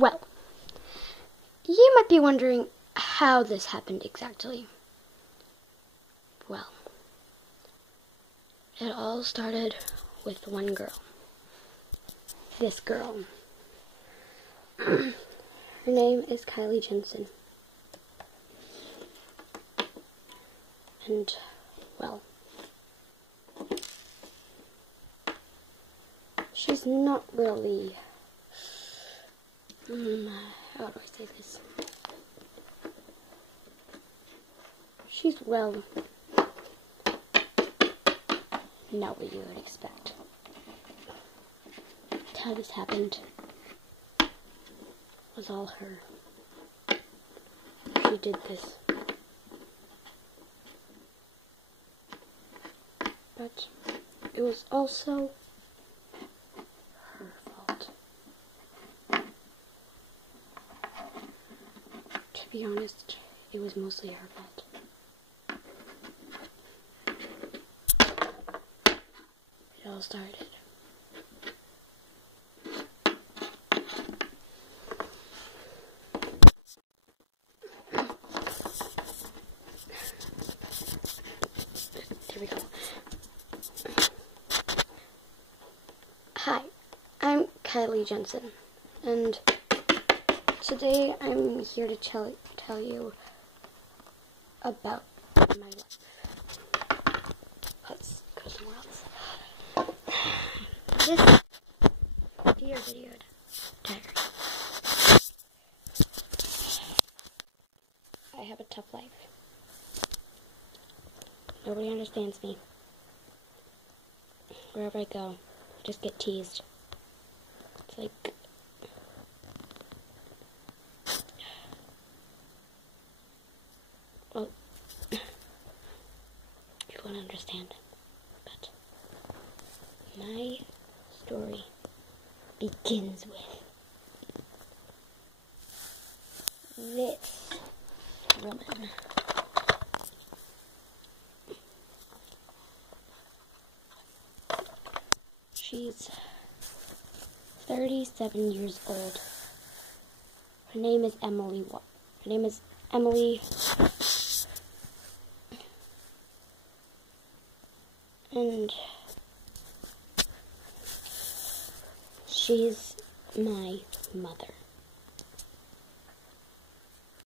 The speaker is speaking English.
Well, you might be wondering how this happened exactly. Well, it all started with one girl. This girl. Her name is Kylie Jensen. And, well, she's not really, how do I say this? She's, well, not what you would expect. How this happened was all her. She did this. But it was also her fault. To be honest, it was mostly her fault. It all started. Here we go. Hi, I'm Kylie Jensen, and today I'm here to tell you about my life. Let's go somewhere else. This dear videoed diary. I have a tough life. Nobody understands me. Wherever I go, I just get teased. It's like, well, you won't understand. But my story begins with this woman. She's 37 years old. Her name is Emily. Her name is Emily. And she's my mother.